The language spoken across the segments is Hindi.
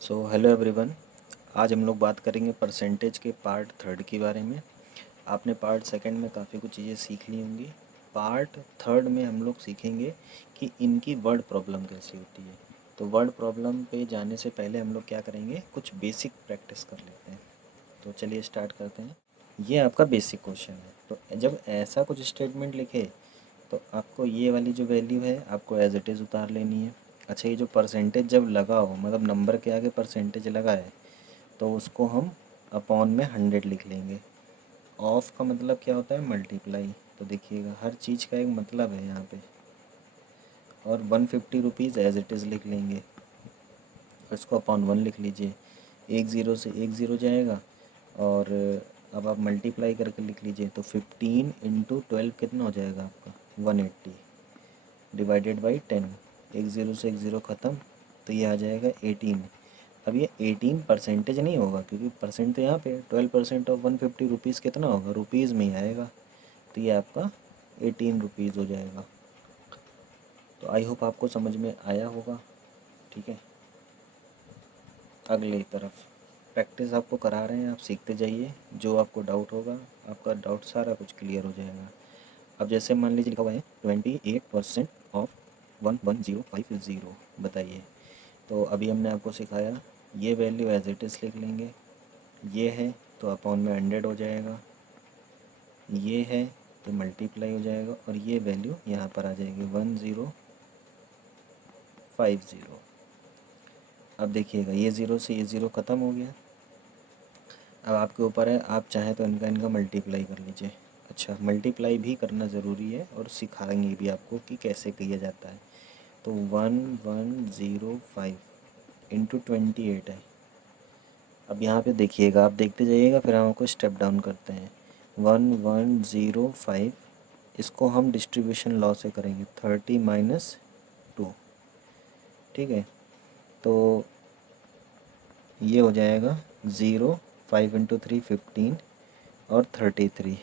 So hello everyone. आज हम लोग बात करेंगे परसेंटेज के पार्ट थर्ड के बारे में। आपने पार्ट सेकंड में काफ़ी कुछ चीज़ें सीख ली होंगी। पार्ट थर्ड में हम लोग सीखेंगे कि इनकी वर्ड प्रॉब्लम कैसी होती है। तो वर्ड प्रॉब्लम पे जाने से पहले हम लोग क्या करेंगे, कुछ बेसिक प्रैक्टिस कर लेते हैं। तो चलिए स्टार्ट करते हैं। ये आपका बेसिक क्वेश्चन है। तो जब ऐसा कुछ स्टेटमेंट लिखे तो आपको ये वाली जो वैल्यू है आपको एज इट इज़ उतार लेनी है। अच्छा, ये जो परसेंटेज जब लगा हो, मतलब नंबर के आगे परसेंटेज लगा है, तो उसको हम अपॉन में 100 लिख लेंगे। ऑफ का मतलब क्या होता है, मल्टीप्लाई। तो देखिएगा हर चीज़ का एक मतलब है यहाँ पे। और 150 रुपीज़ एज इट इज़ लिख लेंगे, इसको अपॉन 1 लिख लीजिए। एक ज़ीरो से एक ज़ीरो जाएगा। और अब आप मल्टीप्लाई करके लिख लीजिए, तो 15 इंटू 12 कितना हो जाएगा आपका, 180 डिवाइडेड बाई 10। एक ज़ीरो से एक ज़ीरो ख़त्म, तो ये आ जाएगा 18। अब ये 18 परसेंटेज नहीं होगा, क्योंकि परसेंट तो यहाँ पे 12% ऑफ 150 रुपीज़ कितना होगा, रुपीज़ में ही आएगा। तो ये आपका 18 रुपीज़ हो जाएगा। तो आई होप आपको समझ में आया होगा। ठीक है, अगली तरफ प्रैक्टिस आपको करा रहे हैं, आप सीखते जाइए। जो आपको डाउट होगा, आपका डाउट सारा कुछ क्लियर हो जाएगा। अब जैसे मान लीजिए लिखा हुआ है 28% ऑफ 11050, बताइए। तो अभी हमने आपको सिखाया, ये वैल्यू एज इट इज़ लिख लेंगे। ये है तो अपॉन में 100 हो जाएगा, ये है तो मल्टीप्लाई हो जाएगा, और ये वैल्यू यहाँ पर आ जाएगी 1050। अब देखिएगा ये ज़ीरो से ये ज़ीरो ख़त्म हो गया। अब आपके ऊपर है, आप चाहें तो इनका इनका मल्टीप्लाई कर लीजिए। अच्छा, मल्टीप्लाई भी करना ज़रूरी है और सिखाएंगे भी आपको कि कैसे किया जाता है। तो 1105 इंटू 28 है। अब यहाँ पे देखिएगा, आप देखते जाइएगा, फिर हम आपको स्टेप डाउन करते हैं। 1105, इसको हम डिस्ट्रीब्यूशन लॉ से करेंगे, 30 - 2। ठीक है, तो ये हो जाएगा 0, 5 इंटू 3 15, और 33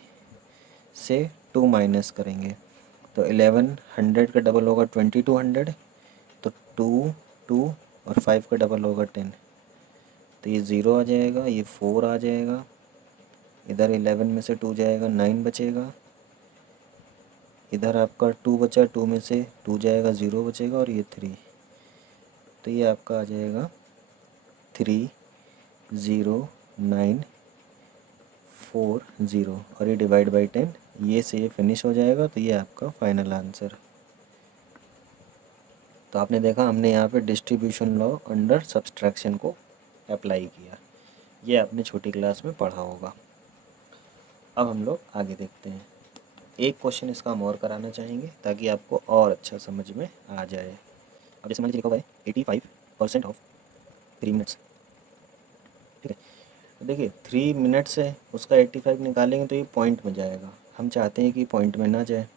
से 2 माइनस करेंगे तो 11। 100 का डबल होगा 2200, तो 2 2 और 5 का डबल होगा 10। तो ये 0 आ जाएगा, ये 4 आ जाएगा, इधर 11 में से 2 जाएगा, 9 बचेगा। इधर आपका 2 बचा, 2 में से 2 जाएगा, 0 बचेगा, और ये 3। तो ये आपका आ जाएगा 30940, और ये डिवाइड बाई 10, ये से ये फिनिश हो जाएगा। तो ये आपका फाइनल आंसर। तो आपने देखा, हमने यहाँ पे डिस्ट्रीब्यूशन लॉ अंडर सब्सट्रैक्शन को अप्लाई किया। ये आपने छोटी क्लास में पढ़ा होगा। अब हम लोग आगे देखते हैं। एक क्वेश्चन इसका हम और कराना चाहेंगे ताकि आपको और अच्छा समझ में आ जाए। अब जैसे मान लीजिए लिखा हुआ है 85% ऑफ 3 मिनट्स। ठीक है, तो देखिए 3 मिनट्स है, उसका 85 निकालेंगे तो ये पॉइंट में जाएगा। हम चाहते हैं कि पॉइंट में ना जाए,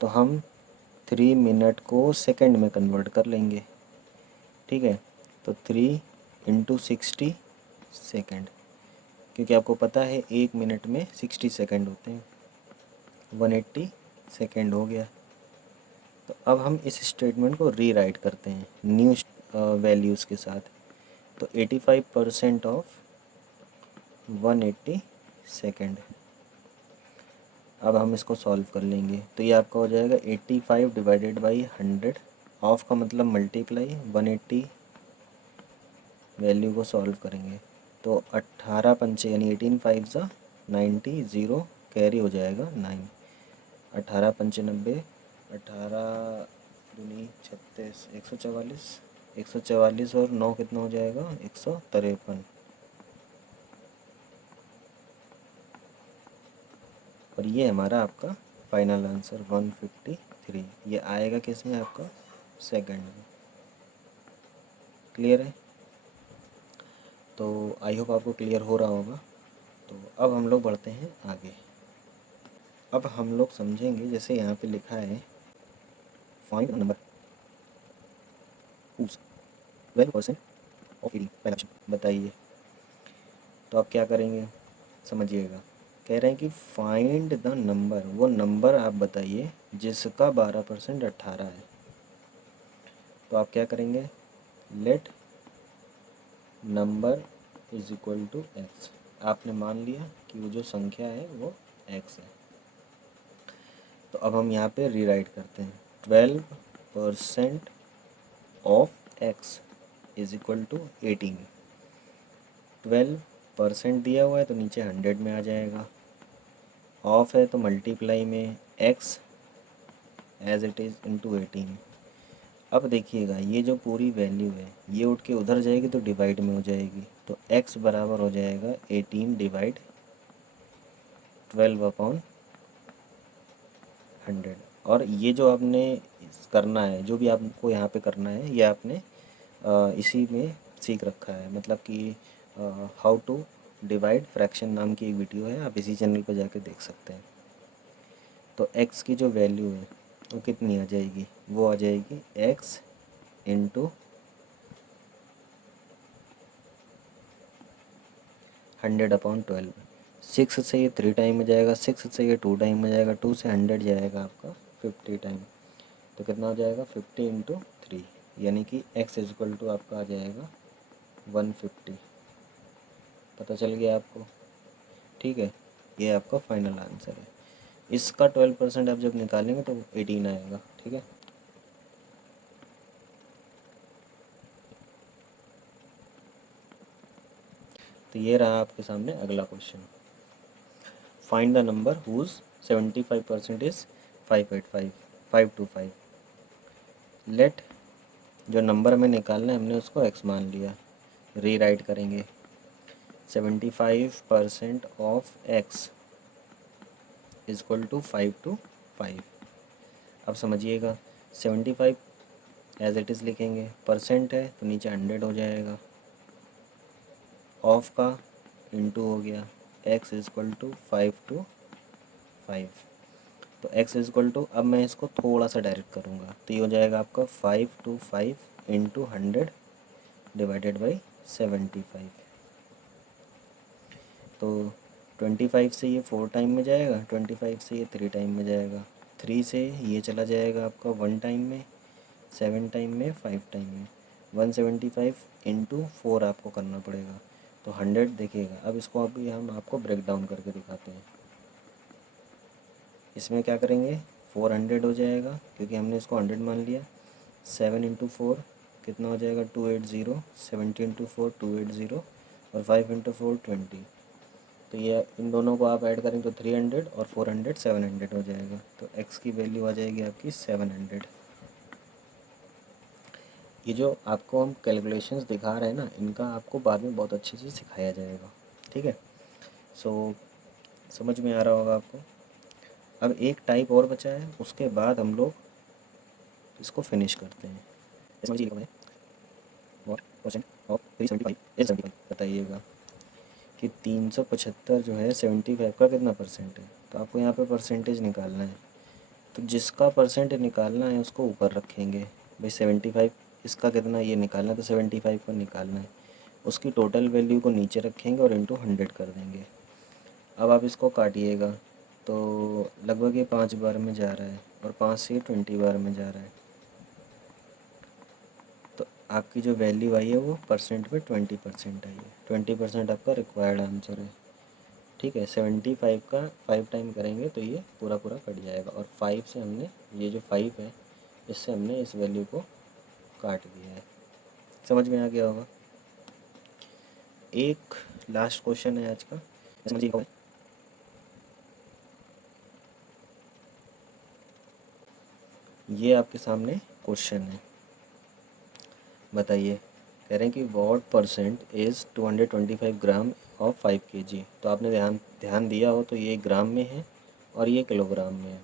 तो हम 3 मिनट को सेकंड में कन्वर्ट कर लेंगे। ठीक है, तो 3 × 60 सेकंड, क्योंकि आपको पता है 1 मिनट में 60 सेकंड होते हैं, 180 सेकंड हो गया। तो अब हम इस स्टेटमेंट को रीराइट करते हैं न्यू वैल्यूज़ के साथ। तो 85% ऑफ 180 सेकंड। अब हम इसको सॉल्व कर लेंगे, तो ये आपका हो जाएगा 85 डिवाइडेड बाई 100। ऑफ का मतलब मल्टीप्लाई, 180 वैल्यू को सॉल्व करेंगे तो 18 पंचे यानी 18 5 ज़ा 90, ज़ीरो कैरी हो जाएगा 9। 18 पंचे 90, 18 दूनी 36, 144। 144 और 9 कितना हो जाएगा, 153। और ये हमारा आपका फाइनल आंसर 153। ये आएगा किस में, आपका सेकंड में। क्लियर है? तो आई होप आपको क्लियर हो रहा होगा। तो अब हम लोग बढ़ते हैं आगे। अब हम लोग समझेंगे, जैसे यहाँ पे लिखा है फाइंड नंबर whose 12% ऑफ 80, पहला ऑप्शन बताइए। तो आप क्या करेंगे, समझिएगा। कह रहे हैं कि फाइंड द नंबर, वो नंबर आप बताइए जिसका 12% 18 है। तो आप क्या करेंगे, let number is equal to X. आपने मान लिया कि वो जो संख्या है वो एक्स है। तो अब हम यहाँ पे रीराइट करते हैं। 12% of X is equal to 18। 12% दिया हुआ है तो नीचे 100 में आ जाएगा। ऑफ है तो मल्टीप्लाई में X as it is into 18। अब देखिएगा ये जो पूरी वैल्यू है ये उठ के उधर जाएगी तो डिवाइड में हो जाएगी। तो x बराबर हो जाएगा 18 डिवाइड 12 अपॉन 100। और ये जो आपने करना है, जो भी आपको यहाँ पे करना है, ये आपने इसी में सीख रखा है। मतलब कि हाउ टू डिवाइड फ्रैक्शन नाम की एक वीडियो है, आप इसी चैनल पर जाके देख सकते हैं। तो x की जो वैल्यू है वो कितनी आ जाएगी, वो आ जाएगी x इंटू 100 अपॉन 12। 6 से ये 3 टाइम में जाएगा, 6 से ये 2 टाइम में जाएगा, 2 से 100 जाएगा आपका 50 टाइम। तो कितना हो जाएगा 50 इंटू 3, यानी कि x इज इक्वल टू आपका आ जाएगा 150। पता चल गया आपको? ठीक है, ये आपका फाइनल आंसर है। इसका 12% आप जब निकालेंगे तो 18 आएगा। ठीक है, तो ये रहा आपके सामने अगला question. Find the number whose 75% is 585 525। Let, जो नंबर हमें निकालना है हमने उसको x मान लिया। रीराइट करेंगे 75% of x is equal to 525। अब समझिएगा 75 एज इट इज़ लिखेंगे, परसेंट है तो नीचे 100 हो जाएगा, ऑफ का इंटू हो गया, x इज इक्वल टू 525। तो x इज इक्वल टू, अब मैं इसको थोड़ा सा डायरेक्ट करूँगा तो ये हो जाएगा आपका 525 इंटू 100 डिवाइडेड बाई 75। तो 25 से ये 4 टाइम में जाएगा, 25 से ये 3 टाइम में जाएगा, 3 से ये चला जाएगा आपका 1 टाइम में, 7 टाइम में, 5 टाइम में। 175 इंटू 4 आपको करना पड़ेगा। तो 100 देखिएगा। अब इसको अभी हम आपको ब्रेक डाउन करके दिखाते हैं। इसमें क्या करेंगे, 400 हो जाएगा क्योंकि हमने इसको 100 मान लिया। 7 इंटू 4 कितना हो जाएगा 280, 70 इंटू 4 280, और 5 इंटू 4 20। तो ये इन दोनों को आप ऐड करेंगे तो 300 और 400 700 हो जाएगा। तो x की वैल्यू आ जाएगी आपकी 700। ये जो आपको हम कैलकुलेशंस दिखा रहे हैं ना, इनका आपको बाद में बहुत अच्छे से सिखाया जाएगा। ठीक है, सो समझ में आ रहा होगा आपको। अब एक टाइप और बचा है, उसके बाद हम लोग इसको फिनिश करते हैं। समझिए व्हाट परसेंट ऑफ 375 इज 75। बताइएगा कि 375 जो है 75 का कितना परसेंट है। तो आपको यहाँ पे परसेंटेज निकालना है। तो जिसका परसेंट निकालना है उसको ऊपर रखेंगे। भाई 75 इसका कितना ये निकालना है, तो 75 को निकालना है। उसकी टोटल वैल्यू को नीचे रखेंगे और इंटू 100 कर देंगे। अब आप इसको काटिएगा तो लगभग ये 5 बार में जा रहा है और 5 से 20 बार में जा रहा है। तो आपकी जो वैल्यू आई है वो परसेंट में 20% आई है। 20% आपका रिक्वायर्ड आंसर है। ठीक है, 75 का 5 टाइम करेंगे तो ये पूरा पूरा कट जाएगा। और 5 से हमने, ये जो 5 है इससे हमने इस वैल्यू को काट दिया है। समझ में आ गया होगा। एक लास्ट क्वेश्चन है आज का, समझिए। ये आपके सामने क्वेश्चन है, बताइए। कह रहे हैं कि what percent is 225 gram of 5 kg। तो आपने ध्यान ध्यान दिया हो तो ये ग्राम में है और ये किलोग्राम में है।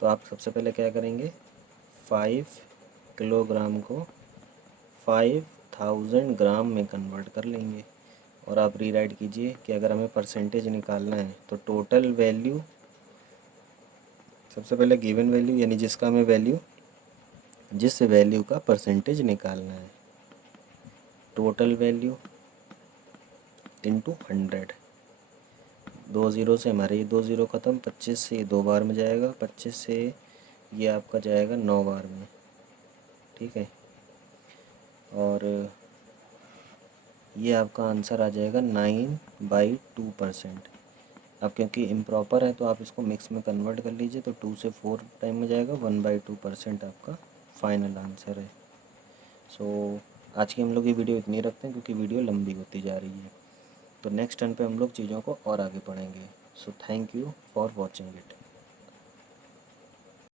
तो आप सबसे पहले क्या करेंगे, 5 किलोग्राम को 5000 ग्राम में कन्वर्ट कर लेंगे। और आप रीराइट कीजिए कि अगर हमें परसेंटेज निकालना है तो टोटल वैल्यू, सबसे पहले गिवन वैल्यू यानी जिसका हमें वैल्यू, जिस वैल्यू का परसेंटेज निकालना है, टोटल वैल्यू इंटू 100। 2 ज़ीरो से हमारे ये 2 ज़ीरो ख़त्म, 25 से ये 2 बार में जाएगा, 25 से ये आपका जाएगा 9 बार में। ठीक है, और ये आपका आंसर आ जाएगा 9/2%। अब क्योंकि इम्प्रॉपर है तो आप इसको मिक्स में कन्वर्ट कर लीजिए, तो 2 से 4 टाइम में जाएगा, 1/2% आपका फाइनल आंसर है। सो आज की हम लोग ये वीडियो इतनी रखते हैं क्योंकि वीडियो लंबी होती जा रही है। तो नेक्स्ट टर्न पे हम लोग चीज़ों को और आगे पढ़ेंगे। So thank you for watching it.